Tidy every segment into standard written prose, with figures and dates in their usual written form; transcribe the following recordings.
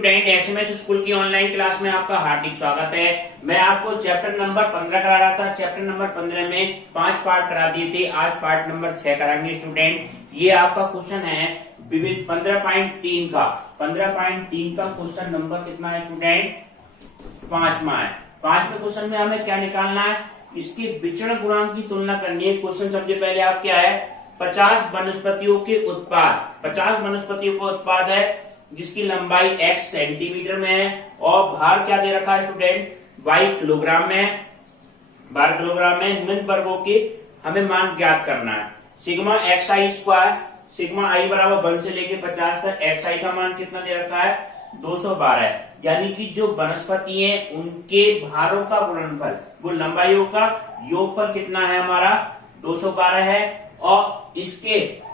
Student, SMS school की online class में आपका हार्दिक स्वागत है। मैं आपको चैप्टर नंबर 15 करा रहा था। चैप्टर नंबर 15 में 5 पार्ट करा दिए थे, आज पार्ट नंबर 6 कराएंगे स्टूडेंट। ये आपका क्वेश्चन है विविध 15.3 का 15.3 का क्वेश्चन नंबर कितना है स्टूडेंट? 5वां है। 5वें क्वेश्चन में हमें क्या निकालना है? इसके विचरण गुणांक की तुलना करनी है। क्वेश्चन सबसे पहले आप क्या है, 50 वनस्पतियों के उत्पाद, 50 वनस्पतियों का उत्पाद है जिसकी लंबाई x सेंटीमीटर में है और भार क्या दे रखा है स्टूडेंट? y किलोग्राम में है। भार किलोग्राम में निम्न वर्गों के हमें मान ज्ञात करना है। Sigma x i square, sigma आई बराबर 1 से लेके 50 तक एक्स आई का मान कितना दे रखा है? 212। यानी कि जो वनस्पति है उनके भारों का गुणनफल, वो लंबाइयों का योगफल कितना है हमारा? 212 है। और इसके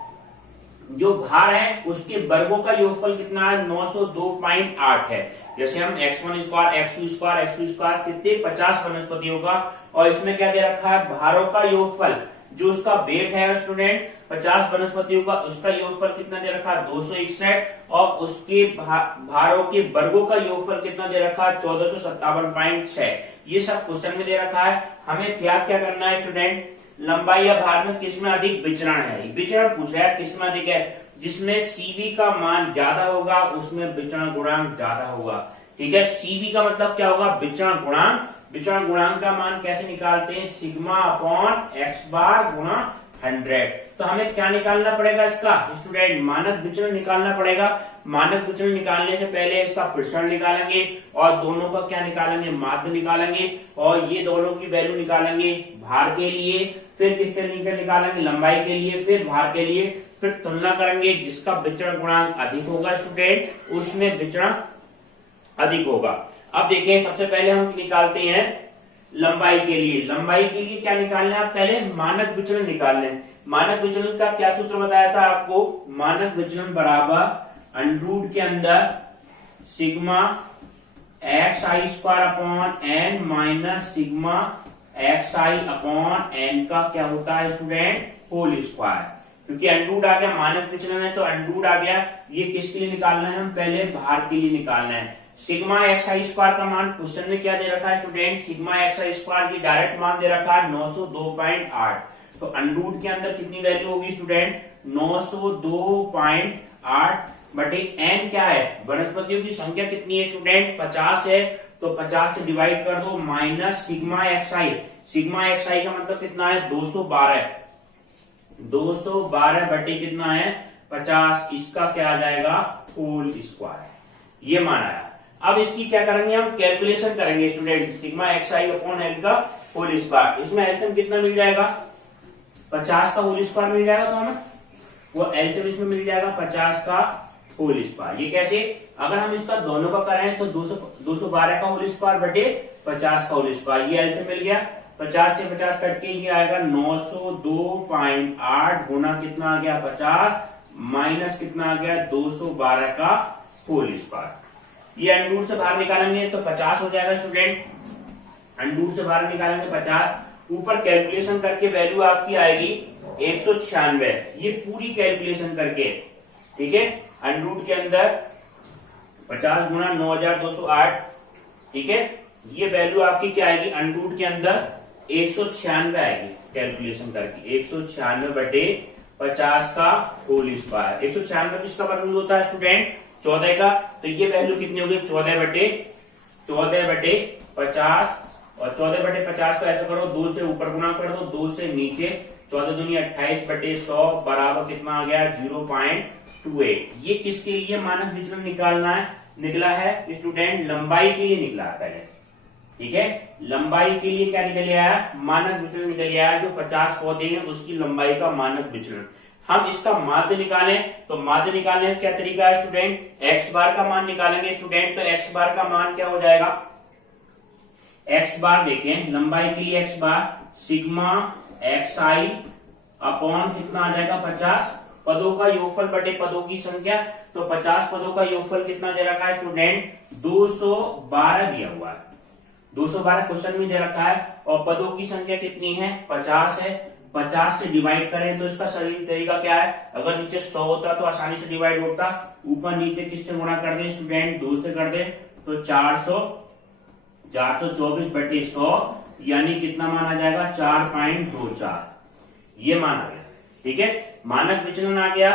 जो भार है उसके वर्गों का योगफल कितना है? 902.8 है। जैसे हम x1 square, x2 square, x2 square कितने 50 वनस्पतियों का, और इसमें क्या दे रखा है? भारों का योगफल, जो उसका वेट है स्टूडेंट 50 वनस्पतियों का, उसका योगफल कितना दे रखा है? 261। और उसके भारों के वर्गों का योगफल कितना दे रखा है? 1457.6। ये सब क्वेश्चन में दे रखा है। हमें क्या क्या करना है स्टूडेंट? लंबाई या भार में किसमें अधिक विचरण है, विचरण पूछा है किसमें अधिक है? जिसमें सीवी का मान ज्यादा होगा उसमें विचरण गुणांक ज्यादा होगा। ठीक है, सीवी का मतलब क्या होगा? विचरण गुणांक। विचरण गुणांक का मान कैसे निकालते हैं? सिग्मा अपॉन एक्स बार गुणा 100। तो हमें क्या निकालना पड़ेगा इसका स्टूडेंट? मानक विचरण निकालना पड़ेगा। मानक विचरण निकालने से पहले इसका प्रसरण निकालेंगे और दोनों का क्या निकालेंगे? माध्य निकालेंगे। और ये दोनों की वैल्यू निकालेंगे भार के लिए, फिर किसके लिए निकालेंगे? लंबाई के लिए, फिर भार के लिए, फिर तुलना करेंगे। जिसका विचरण गुणांक अधिक होगा स्टूडेंट उसमें विचरण अधिक होगा। अब देखिए, सबसे पहले हम निकालते हैं लंबाई के लिए। लंबाई के लिए क्या निकालना है? पहले मानक विचरण निकालना है। मानक विचरण का क्या सूत्र बताया था आपको? मानक विचरण बराबर अंडरूट के अंदर sigma x i square upon N minus sigma x i upon N का क्या होता है स्टूडेंट? Whole square. क्योंकि अंडरूट आ गया, मानक विचलन है तो अंडरूट आ गया। ये किसके लिए निकालना है? हम पहले भार के लिए निकालना है। सिग्मा एक्स आई स्क्वायर का मान क्वेश्चन में क्या दे रखा है student? Sigma x i square की डायरेक्ट मान दे रखा है 902.8। तो अंडरूट के अंदर कितनी वैल्यू होगी स्टूडेंट? 902.8 बटे एन क्या है? वनस्पतियों की संख्या कितनी है स्टूडेंट? 50 है। तो 50 से डिवाइड कर दो, माइनस सिग्मा एक्स आई। सिग्मा एक्स आई का मतलब कितना है? 212। 212 बटे कितना है? 50। इसका क्या आ जाएगा? Whole square. ये मान आया। अब इसकी क्या करेंगे? हम कैलकुलेशन करेंगे student. Sigma x i upon L का होल स्क्वायर। इसमें एलसीएम कितना मिल जाएगा? 50 का होल स्क्वायर मिल जाएगा। तो हमें वो एलसीएम इसमें मिल जाएगा 50 का होल स्क्वायर। ये कैसे? अगर हम इसका दोनों का करें तो 212 का होल स्क्वायर बटे 50 का होल स्क्वायर। ये एलसीएम मिल गया। 50 से 50 कट के ये आएगा 902.8 गुना कितना आ गया? 50 माइनस कितना आ गया? 212 का होल स्क्वायर। ये अंडरूट से बाहर निकालेंगे तो 50 हो जाएगा स्टूडेंट। अंडरूट से बाहर निकालेंगे 50। ऊपर कैलकुलेशन करके वैल्यू आपकी आएगी 196। ये पूरी कैलकुलेशन करके, ठीक है। अंडरूट के अंदर 50 गुना 9208, ठीक है। ये वैल्यू आपकी क्या आएगी? अंडरूट के अंदर 196 आएगी कैलकुलेशन करके। 196 बटे 50 का होल स्क्वायर। 196 किसका वर्गमूल होता है स्टूडेंट? 14 का। तो ये वैल्यू कितनी होगी? 14 बटे 50। और 14 बटे 50 को ऐसा करो, 2 से ऊपर गुना कर दो, 2 से नीचे। 14 दूनी 28 बटे 100 बराबर कितना आ गया? 0.28। ये किसके लिए मानक विचलन निकालना है? निकला है स्टूडेंट लंबाई के लिए निकला है पहले, ठीक है। लंबाई के लिए क्या निकल आया? मानक विचलन निकल आया। जो 50 पौधे हैं उसकी लंबाई का मानक विचलन। हम इसका माध्य निकालें तो माध्य निकालने का क्या तरीका है स्टूडेंट? एक्स बार का मान निकालेंगे स्टूडेंट। तो एक्स बार का मान क्या हो जाएगा? एक्स बार देखें, लंबाई के लिए x bar sigma x i upon कितना आ जाएगा? 50। पदों का योगफल बटे पदों की संख्या। तो 50 पदों का योगफल कितना दे रखा है स्टूडेंट? 212 दिया हुआ है। 212 क्वेश्चन में दे रखा है। और पदों की संख्या कितनी है? 50 है। 50 से डिवाइड करें तो इसका सही तरीका क्या है, अगर नीचे 100 होता तो आसानी से डिवाइड होता, ऊपर नीचे किससे गुणा कर दें स्टूडेंट, 2 से कर दें तो 424/100 यानी कितना मान आ जाएगा 4.24, ये मान आ गया। ठीक है, मानक विचलन आ गया,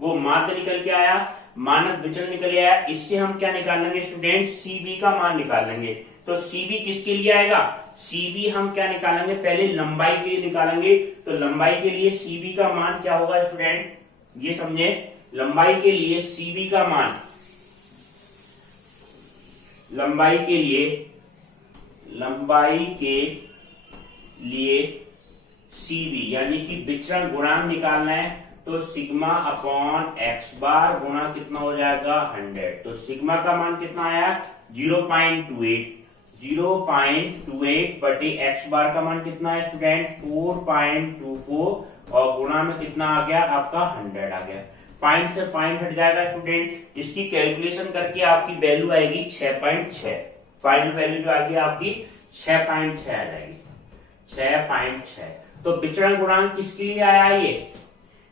वो माध्य निकल के आया, मानक विचलन निकल के आया। इससे हम क्या निकाल लेंगे स्टूडेंट, सीबी का मान निकाल लेंगे। तो सीबी किसके लिए आएगा, सीबी हम क्या निकालेंगे, पहले लंबाई के लिए निकालेंगे। तो लंबाई के लिए सीबी का मान क्या होगा स्टूडेंट, ये समझे, लंबाई के लिए सीबी का मान, लंबाई के लिए सीबी यानी कि विचरण गुणांक निकालना है, तो सिग्मा अपॉन एक्स बार गुणा कितना हो जाएगा 100। तो सिग्मा का मान कितना आया 0.28 बटे एक्स बार का मान कितना है स्टूडेंट 4.24 और गुणा में कितना आ गया आपका 100 आ गया। पॉइंट से पॉइंट हट जाएगा स्टूडेंट, इसकी कैलकुलेशन करके आपकी वैल्यू आएगी 6.6। फाइनल वैल्यू जो आएगी आपकी 6.6 आ जाएगी, 6.6। तो विचरण गुणांक किसके लिए आया,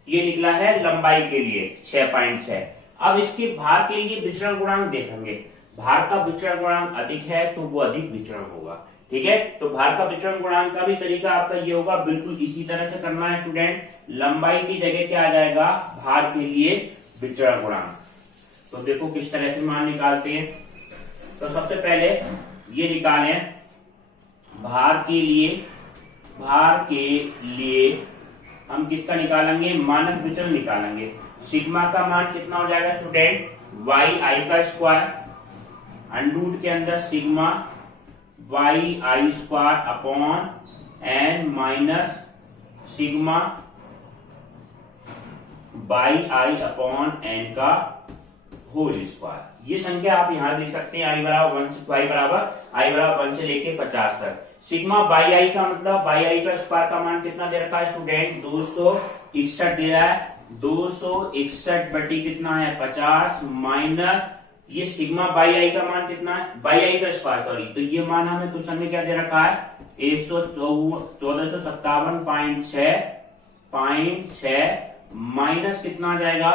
ये निकला है लंबाई के लिए 6.6। अब इसके भार के लिए विचरण गुणांक देखेंगे, भार का विचरण गुणांक अधिक है तो वो अधिक विचरण होगा। ठीक है, तो भार का विचरण गुणांक का भी तरीका आपका ये होगा, बिल्कुल इसी तरह से करना है स्टूडेंट। लंबाई की जगह क्या आ जाएगा, भार के लिए विचरण गुणांक। तो देखो किस तरह से मान निकालते हैं। तो सबसे पहले ये निकालें, भार के लिए हम किसका निकालेंगे, मानक विचलन निकालेंगे। सिग्मा का मान कितना हो जाएगा स्टूडेंट, वाई आई का स्क्वायर, अंडरूट के अंदर sigma Y I square upon N minus sigma by I upon N का होल स्क्वायर। ये संख्या आप यहां लिख सकते हैं, आई बराबर 1 से लेके 50 तक। सिग्मा बाई आई का मतलब बाई आई का स्क्वायर का मान कितना दे रखा है स्टूडेंट 261 दे रहा है, 261 बटी कितना है 50 माइनस ये सिग्मा बाई आई का मान कितना है, बाई आई का स्क्वायर सॉरी, तो ये मान हमें क्वेश्चन में क्या दे रखा है 1457.6 माइनस कितना आ जाएगा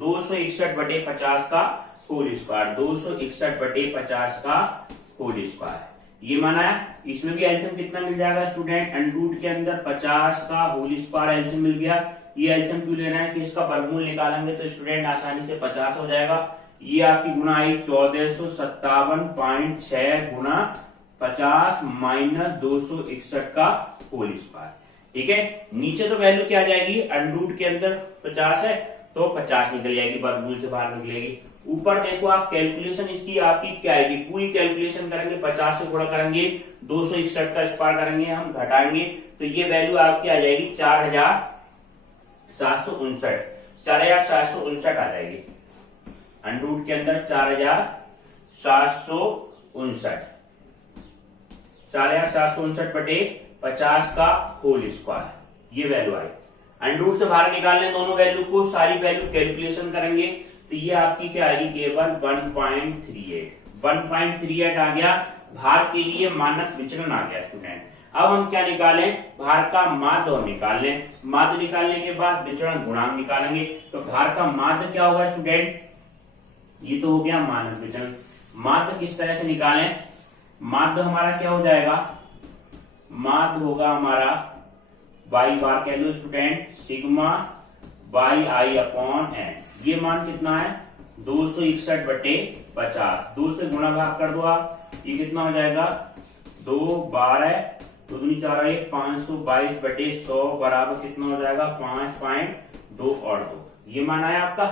261/50 का होल स्क्वायर, 261/50 का होल स्क्वायर, ये माना है। इसमें भी एलसीएम कितना मिल जाएगा स्टूडेंट, अंडरूट के अंदर 50 का होल स्क्वायर एलसीएम मिल गया। ये एलसीएम क्यों लेना है कि इसका वर्गमूल निकालेंगे तो स्टूडेंट आसानी से 50 हो जाएगा। ये आपकी गुणा आई 1457.6 गुणा 50 माइनस 261 का होल स्क्वायर। ठीक है, नीचे तो वैल्यू क्या आ जाएगी, अंडरूट के अंदर 50 है तो 50 निकल जाएगी, वर्गमूल से बाहर निकलेगी। ऊपर देखो आप कैलकुलेशन इसकी आपकी क्या आएगी, पूरी कैलकुलेशन करेंगे, 50 से गुणा करेंगे, 261 का स्क्वायर करेंगे, हम घटाएंगे तो ये वैल्यू आपकी आ जाएगी 4759 आ जाएगी। अंडरूट के अंदर 4759/50 का होल स्क्वायर, ये वैल्यू आई। अंडरूट से बाहर निकालने दोनों वैल्यू को, सारी वैल्यू कैलकुलेशन करेंगे तो ये आपकी क्या आएगी केवल 1.38 आ गया। भार के लिए मानक विचलन आ गया स्टूडेंट। अब हम क्या निकालें, भार का माध्य हम निकाल लें, माध्य निकालने के बाद विचरण गुणांक निकालेंगे। तो भार का माध्य क्या होगा स्टूडेंट, ये तो हो गया मानक विचलन। माध्य किस तरह से निकालें, माध्य हमारा क्या हो जाएगा, माध्य होगा हमारा बाई बार कह लो student sigma by I upon n. ये मान कितना है 261/50, 2 से गुणा भाग कर दो आप, ये कितना हो जाएगा 2 12 2 दूनी 4 522/100 बराबर कितना हो जाएगा 5.2 और 2। ये मान आया आपका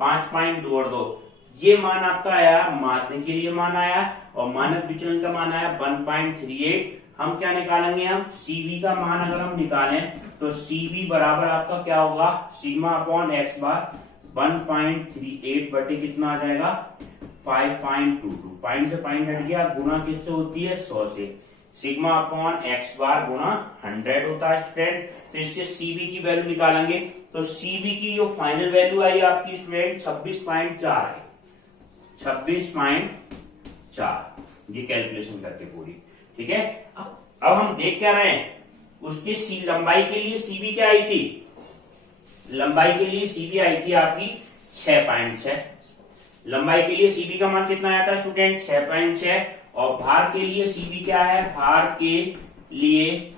5.2 और 2। ये मान आपका आया माध्य के लिए मान आया, और मानक विचलन का मान आया 1.38। हम क्या निकालेंगे, हम सीबी का मान अगर हम निकालें तो सीबी बराबर आपका क्या होगा सिग्मा अपॉन एक्स बार 1.38 बटे कितना आ जाएगा 5.22। पॉइंट से पॉइंट हट गया, गुणा किससे होती है 100 से, सिग्मा अपॉन एक्स बार गुणा 100 होता है स्टूडेंट। तो इससे सीबी की वैल्यू निकालेंगे तो सीबी की जो फाइनल वैल्यू आई आपकी स्टूडेंट 26.4 है, 26.4, ये कैलकुलेशन करके पूरी। ठीक है, अब हम देख क्या रहे हैं, उसके लंबाई के लिए सीबी क्या आई थी, लंबाई के लिए सीबी आई थी आपकी 6.6। लंबाई के लिए सीबी का मान कितना आया था स्टूडेंट 6.6। और भार के लिए सीबी क्या है, भार के लिए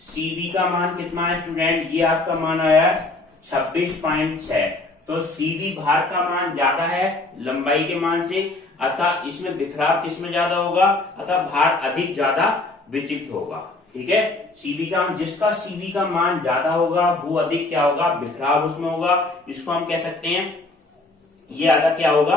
सीबी का मान कितना है स्टूडेंट, ये आपका मान आया 26.6। तो सीबी भार का मान ज्यादा है लंबाई के मान से, अतः इसमें बिखराव किसमें ज्यादा होगा, अतः भार अधिक ज्यादा विचलित होगा। ठीक है, सीबी का जिसका सीबी का मान ज्यादा होगा वो अधिक क्या होगा, बिखराव उसमें होगा। इसको हम कह सकते हैं ये आधा क्या होगा,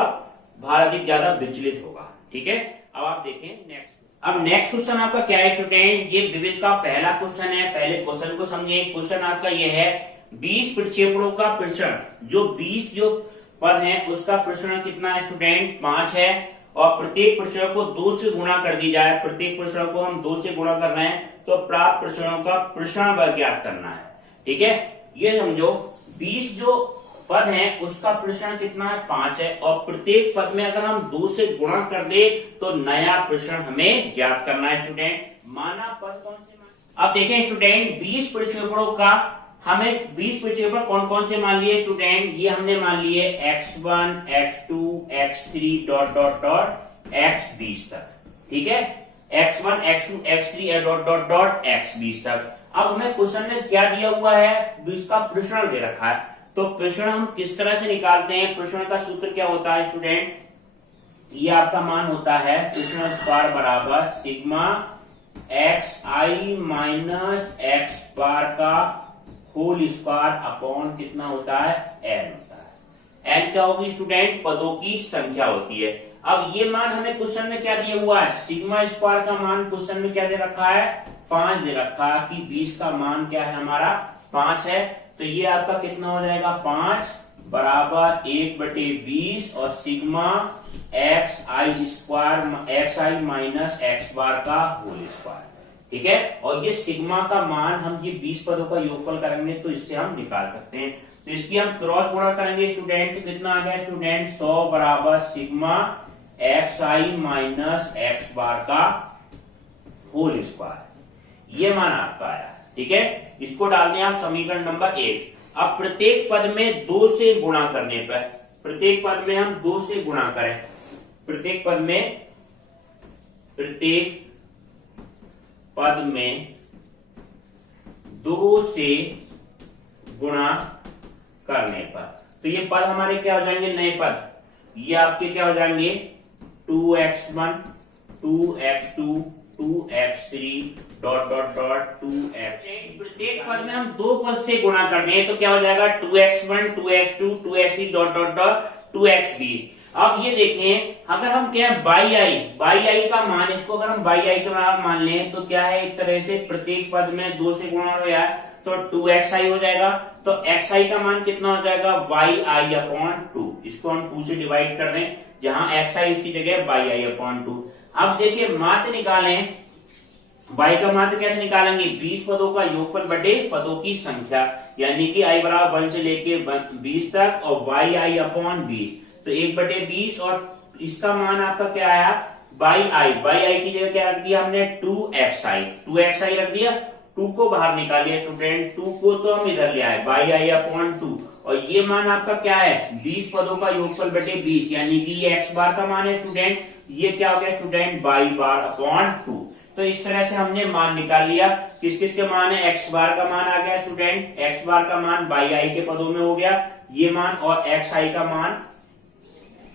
भार अधिक ज्यादा विचलित होगा। ठीक है, अब आप देखें नेक्स्ट। अब नेक्स्ट क्वेश्चन आपका क्या है स्टूडेंट, ये विविध का पहला क्वेश्चन है। पहले क्वेश्चन को समझे। क्वेश्चन आपका ये है 20 प्रक्षेपणों का प्रसरण, जो 20 जो पद है उसका प्रसरण कितना है स्टूडेंट 5 है। और प्रत्येक प्रसरण को 2 से गुणा कर दी जाए, प्रत्येक प्रसरण को हम 2 से गुणा कर रहे हैं, तो प्राप्त प्रसरणों का प्रसरण वर्ग ज्ञात करना है। ठीक है, ये समझो 20 जो पद है उसका प्रसरण कितना है 5 है, और प्रत्येक पद में अगर हम 2 से गुणा कर दे तो नया प्रसरण हमें ज्ञात करना है स्टूडेंट। माना पद कौन से मान, अब देखें स्टूडेंट 20 प्रक्षेपणों का हमें 20 प्रक्षेपण कौन कौन से मान लिए स्टूडेंट, ये हमने मान लिए x1 x2 x3 dot dot dot x20 तक। ठीक है, x1 x2 x3 dot dot dot x20 तक। अब हमें क्वेश्चन में क्या दिया हुआ है, 20 का प्रसरण दे रखा है, तो प्रसरण हम किस तरह से निकालते हैं। प्रसरण का सूत्र क्या होता है स्टूडेंट, ये आपका मान होता है प्रसरण स्क्वायर बराबर sigma x i minus x बार का होल स्क्वायर अपॉन कितना होता है एन होता है। एन क्या होगी स्टूडेंट, पदों की संख्या होती है। अब ये मान हमें क्वेश्चन में क्या दिया हुआ है, सिग्मा स्क्वायर का मान क्वेश्चन में क्या दे रखा है 5 दे रखा है, कि 20 का मान क्या है हमारा 5 है। तो ये आपका कितना हो जाएगा 5 बराबर 1/20 और sigma x i square x i minus x बार का होल स्क्वायर। ठीक है, और ये सिग्मा का मान हम ये 20 पदों का योगफल करेंगे तो इससे हम निकाल सकते हैं। तो इसकी हम क्रॉस गुणा करेंगे स्टूडेंट, तो कितना आ गया स्टूडेंट 100 बराबर sigma x i minus x बार का होल स्क्वायर, ये मान आपका आया। ठीक है, इसको डाल दें आप समीकरण नंबर 1। अब प्रत्येक पद में 2 से गुणा करने पर, प्रत्येक पद में हम 2 से गुणा करें, प्रत्येक पद में 2 से गुणा करने पर, तो ये पद हमारे क्या हो जाएंगे नए पद, ये आपके क्या हो जाएंगे 2x1 2x2 2x3 dot dot dot 2x। प्रत्येक पद में हम 2 पद से गुणा कर दें तो क्या हो जाएगा 2x1 2x2 2x3 dot dot dot 2x20। अब ये देखें अगर हम क्या है बाई आई का मान, इसको अगर हम बाई आई का मान लें तो क्या है एक तरह से प्रत्येक पद में 2 से गुणा हो जाए तो 2xi हो जाएगा। तो xi का मान कितना हो जाएगा yi/2, इसको हम 2 से डिवाइड कर दें, जहां xi इसकी जगह yi/2। अब देखिए माध्य निकालें, y का माध्य कैसे निकालेंगे 20 पदों का योगफल बटे पदों की संख्या, यानी कि i बराबर 1 से लेके 20 तक और yi/20, तो 1/20 और इसका मान आपका क्या आया बाई की जगह क्या रख दिया हमने 2xi रख दिया, 2 को बाहर निकालिए स्टूडेंट, 2 को तो हम इधर ले आए yi/2, और ये मान आपका क्या है 20 पदों का योगफल बटे 20, यानी कि ये x बार का मान है स्टूडेंट, ये क्या हो गया स्टूडेंट y/2। तो इस तरह से हमने मान निकाल लिया, किस किस के मान है x बार का मान आ गया स्टूडेंट, x बार का मान yi के पदों में हो गया ये मान, और xi का मान,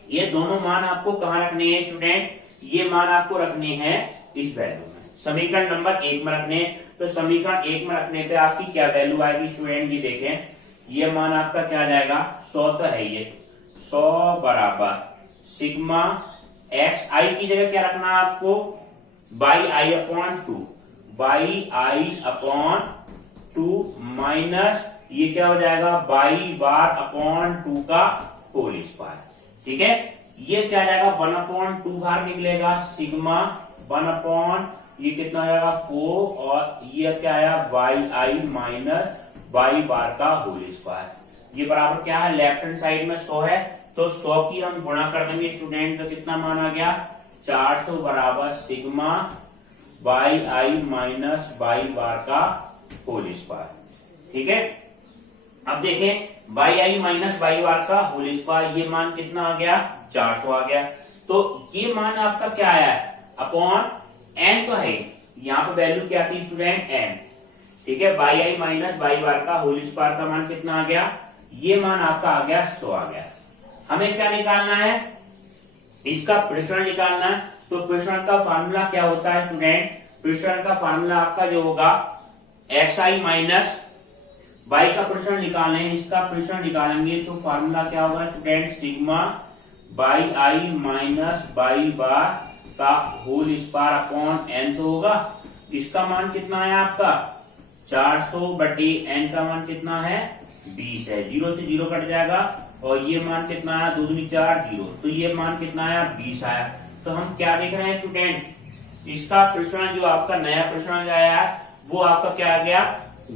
ये दोनों मान आपको कहां रखने हैं स्टूडेंट, ये मान आपको रखने हैं इस वैल्यू में, समीकरण नंबर 1 में रखने। तो समीकरण 1 में रखने पे आपकी क्या वैल्यू आएगी स्टूडेंट, ये देखें ये मान आपका क्या जाएगा 100 तो है, ये 100 बराबर सिग्मा एक्स आई की जगह क्या रखना है आपको yi/2 माइनस ये क्या हो जाएगा y/2 का होल स्क्वायर। ठीक है, ये क्या जाएगा 1/2 बाहर निकलेगा, सिग्मा 1/, ये कितना आएगा 4, और ये क्या आया yi माइनस y बार का होल स्क्वायर, ये बराबर क्या है लेफ्ट हैंड साइड में 100 है, तो 100 की हम गुणा कर देंगे स्टूडेंट, तो कितना मान आ गया 400 बराबर सिग्मा yi माइनस y बार का होल स्क्वायर। ठीक है, अब देखें by I minus by bar का होल स्क्वायर, ये मान कितना आ गया 400 आ गया। तो ये मान आपका क्या आया अपॉन एन तो है, यहाँ पे वैल्यू क्या थी स्टूडेंट एन। ठीक है, Y I minus by bar का होल स्क्वायर का मान कितना आ गया, ये मान आपका आ गया 100 आ गया। हमें क्या निकालना है, इसका प्रसरण निकालना है। तो प्रसरण का फार्मूला क्या होता है स्टूडेंट, प्रसरण का फार्मूला आपका जो होगा एक्स आई माइनस बाई का प्रसरण निकालना है, इसका प्रसरण निकालेंगे तो फार्मूला क्या होगा student, sigma by I minus by bar का होल स्क्वायर अपॉन एन तो होगा। इसका मान कितना है आपका 400 बटे एन का मान कितना है 20 है, 0 से 0 कट जाएगा और ये मान कितना आया 2 दूनी 4 0, तो ये मान कितना आया 20 आया। तो हम क्या देख रहे हैं स्टूडेंट, इसका प्रसरण जो आपका नया प्रसरण जो आया वो आपका क्या आ गया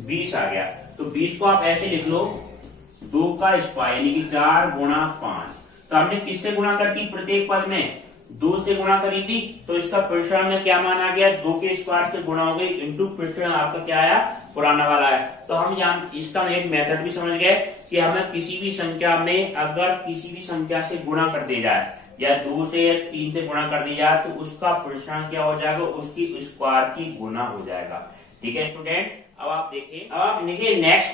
20 आ गया। तो 20 को आप ऐसे लिख लो 2 का स्क्वायर यानी कि 4 गुणा 5। तो हमने किससे गुणा कर दी, प्रत्येक पद में 2 से गुणा करी थी, तो इसका प्रसरण में क्या मान आ गया 2 के स्क्वायर से गुणा हो गई इंटू प्रसरण आपका क्या आया पुराना वाला है। तो हम यहाँ इसका एक मेथड भी समझ गए कि हमें किसी भी संख्या में अगर किसी भी संख्या से गुणा कर दिया जाए या 2 से या 3 से गुणा कर दिया जाए तो उसका प्रसरण क्या हो जाएगा, उसकी स्क्वायर की गुना हो जाएगा। ठीक है स्टूडेंट, अब आप देखिए नेक्स्ट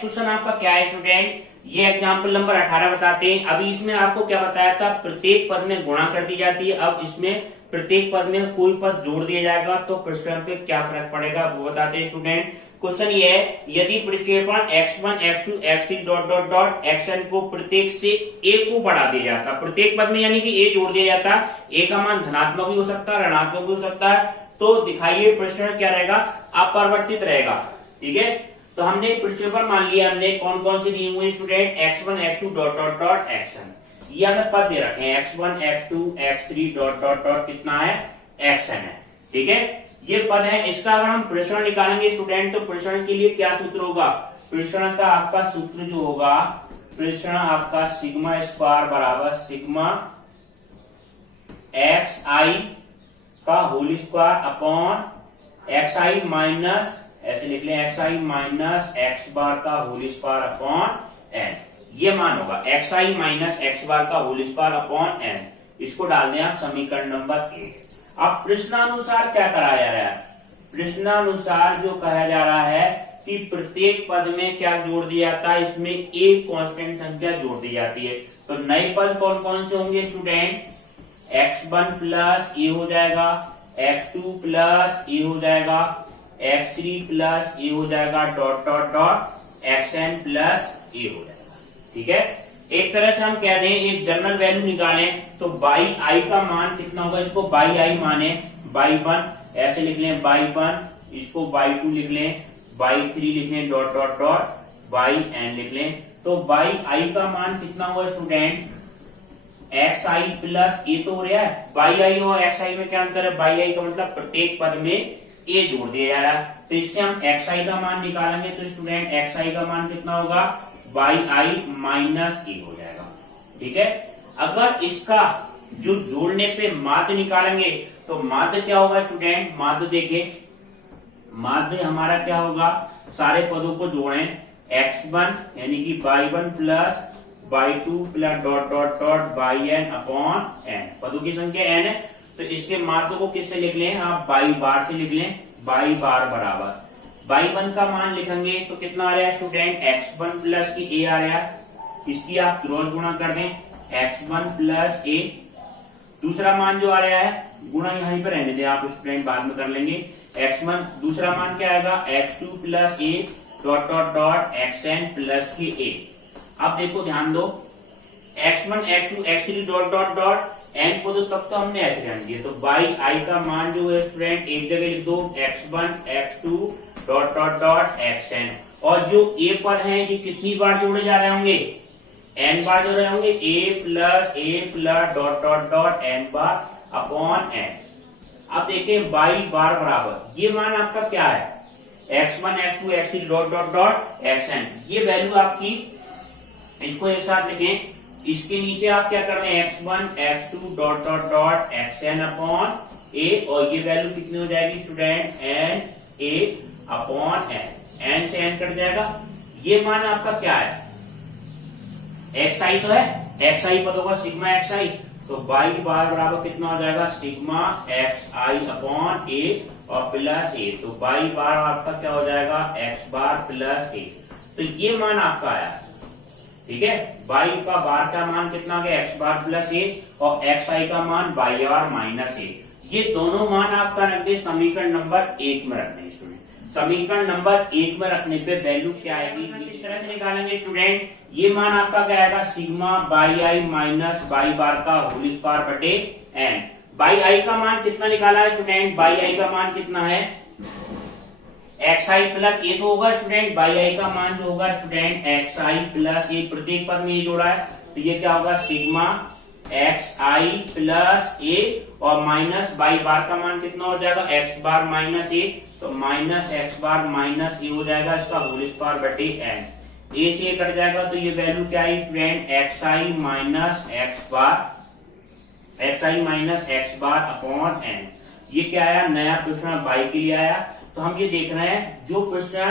क्वेश्चन आपका क्या है स्टूडेंट, ये एग्जाम्पल नंबर 18 बताते हैं। अभी इसमें आपको क्या बताया था, प्रत्येक पद में गुणा कर दी जाती है। अब इसमें प्रत्येक पद में कोई पद जोड़ दिया जाएगा तो प्रसरण पे क्या फर्क पड़ेगा वो बताते हैं स्टूडेंट। क्वेश्चन ये है, यदि प्रक्षेपण x1 x2 x3 dot dot dot xn को प्रत्येक से a को बढ़ा दिया जाता, प्रत्येक पद में यानी कि a जोड़ दिया जाता, a का मान धनात्मक भी हो सकता है ऋणात्मक भी हो सकता है, तो दिखाइए प्रसरण क्या रहेगा, अपरिवर्तित रहेगा। ठीक है, तो हमने प्रक्षेपण मान लिया, हमने कौन कौन से दिए हुए student x1 x2 dot dot dot xn, ये हमें पद दे रखे हैं x1 x2 x3 dot dot dot कितना है xn है। ठीक है, ये पद है, इसका अगर हम प्रसरण निकालेंगे स्टूडेंट तो प्रसरण के लिए क्या सूत्र होगा, प्रसरण का आपका सूत्र जो होगा, प्रसरण आपका सिग्मा स्क्वायर बराबर सिग्मा एक्स आई का whole square upon x i minus, ऐसे लिख लें एक्स आई माइनस एक्स बार का होल स्क्वायर अपॉन एन, ये मान होगा एक्स आई माइनस एक्स बार का होल स्क्वायर अपॉन एन। इसको डाल दें आप समीकरण नंबर 1। अब प्रश्नानुसार क्या कराया जा रहा है, प्रश्नानुसार जो कहा जा रहा है कि प्रत्येक पद में क्या जोड़ दिया जाता है, इसमें एक कांस्टेंट संख्या जोड़ दी जाती है। तो नए पद कौन कौन से होंगे स्टूडेंट, x1 प्लस ए हो जाएगा, x2 प्लस ए हो जाएगा, x3 प्लस ए हो जाएगा dot dot dot xn plus a हो जाएगा। ठीक है, एक तरह से हम कह दें एक जनरल वैल्यू निकालें तो बाई आई का मान कितना होगा, इसको बाई आई माने बाई 1 ऐसे लिख लें बाई 1, इसको बाई 2 लिख लें, बाई 3 लिख लें dot dot dot Y N लिख लें। तो बाई आई का मान कितना हुआ student, x I plus A तो हो रहा है, बाई आई और एक्स आई में क्या अंतर है, बाई आई का मतलब प्रत्येक पद में ए जोड़ दिया जा रहा है, तो इससे हम एक्स आई का मान निकालेंगे तो स्टूडेंट एक्स आई का मान कितना होगा बाई आई माइनस ए हो जाएगा। ठीक है, अगर इसका जो जोड़ने पे माध्य निकालेंगे तो माध्य क्या होगा स्टूडेंट, माध्य देखें, माध्य हमारा क्या होगा, सारे पदों को जोड़ें, x1 यानी कि Y 1 plus Y 2 plus dot dot dot Y N upon N, पदों की संख्या n है तो इसके माध्य को किससे लिख लें आप बाई बार से लिख लें, बाई बार बराबर बाई 1 का मान लिखेंगे तो कितना आ रहा है स्टूडेंट x1 प्लस की a आ रहा है, इसकी आप क्रॉस गुणा कर दें x1 प्लस a, दूसरा मान जो आ रहा है गुणा यहीं पर रहने दें आप स्टूडेंट बाद में कर लेंगे, x1 दूसरा मान क्या आएगा x2 plus a dot dot dot xn plus की a। अब देखो ध्यान दो x1 x2 x3 dot dot dot N को तो तब तो हमने ऐसे ध्यान दिया, तो बाई आई का मान जो है स्टूडेंट एक जगह लिख दो x1 x2 dot dot dot xn, और जो ए पद है ये कितनी बार जोड़े जा रहे होंगे, n बार जोड़ रहे होंगे, a plus dot dot dot n bar upon n। अब देखें बाई बार बराबर ये मान आपका क्या है x1 x2 x3 dot dot dot xn, ये वैल्यू आपकी, इसको एक साथ लिखें, इसके नीचे आप क्या कर रहे हैं x1 x2 dot dot dot xn upon a, और ये वैल्यू कितनी हो जाएगी student n a upon N से एन कट जाएगा। ये मान आपका क्या है, एक्स आई तो है, एक्स आई पद होगा सिग्मा एक्स आई, तो बाई बार बराबर कितना हो जाएगा सिग्मा एक्स आई अपॉन ए और प्लस ए, तो बाई बार आपका क्या हो जाएगा एक्स बार प्लस ए। तो ये मान आपका आया, ठीक है। बाई का बार का मान कितना गया एक्स बार प्लस ए और एक्स आई का मान बाई आर माइनस ए। ये दोनों मान आपका रख दे समीकरण नंबर 1 में रखने स्टूडेंट। समीकरण नंबर 1 में रखने पे वैल्यू क्या आएगी इस तरह से निकालेंगे स्टूडेंट। ये मान आपका क्या आएगा sigma by I minus by bar का होल स्क्वायर बटे एन। बाई आई का मान कितना निकाला है स्टूडेंट, बाई आई का मान कितना है एक्स आई प्लस ए तो होगा स्टूडेंट, बाई आई का मान जो होगा स्टूडेंट एक्स आई प्लस ए, प्रत्येक पद में ये जोड़ा है तो ये क्या होगा सिग्मा एक्स आई प्लस ए और माइनस बाई बार का मान कितना हो जाएगा एक्स बार माइनस ए, तो minus x bar minus a हो जाएगा इसका होल स्क्वायर बटे एन। ए से कट जाएगा तो ये वैल्यू क्या है student x i minus x bar upon n. ये क्या आया नया प्रश्न बाई के लिए आया। तो हम ये देख रहे हैं जो प्रश्न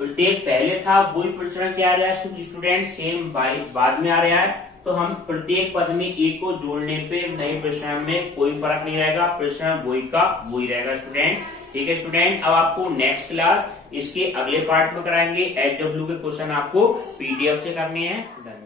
प्रत्येक पहले था वही प्रश्न क्या आ रहा है स्टूडेंट सेम बाई बाद में आ रहा है। तो हम प्रत्येक पद में ए को जोड़ने पे नए प्रश्न में कोई फर्क नहीं रहेगा, प्रश्न वही का वही रहेगा स्टूडेंट। ठीक है स्टूडेंट, अब आपको नेक्स्ट क्लास इसके अगले पार्ट में कराएंगे। एचडब्ल्यू के क्वेश्चन आपको पीडीएफ से करने हैं। धन्यवाद।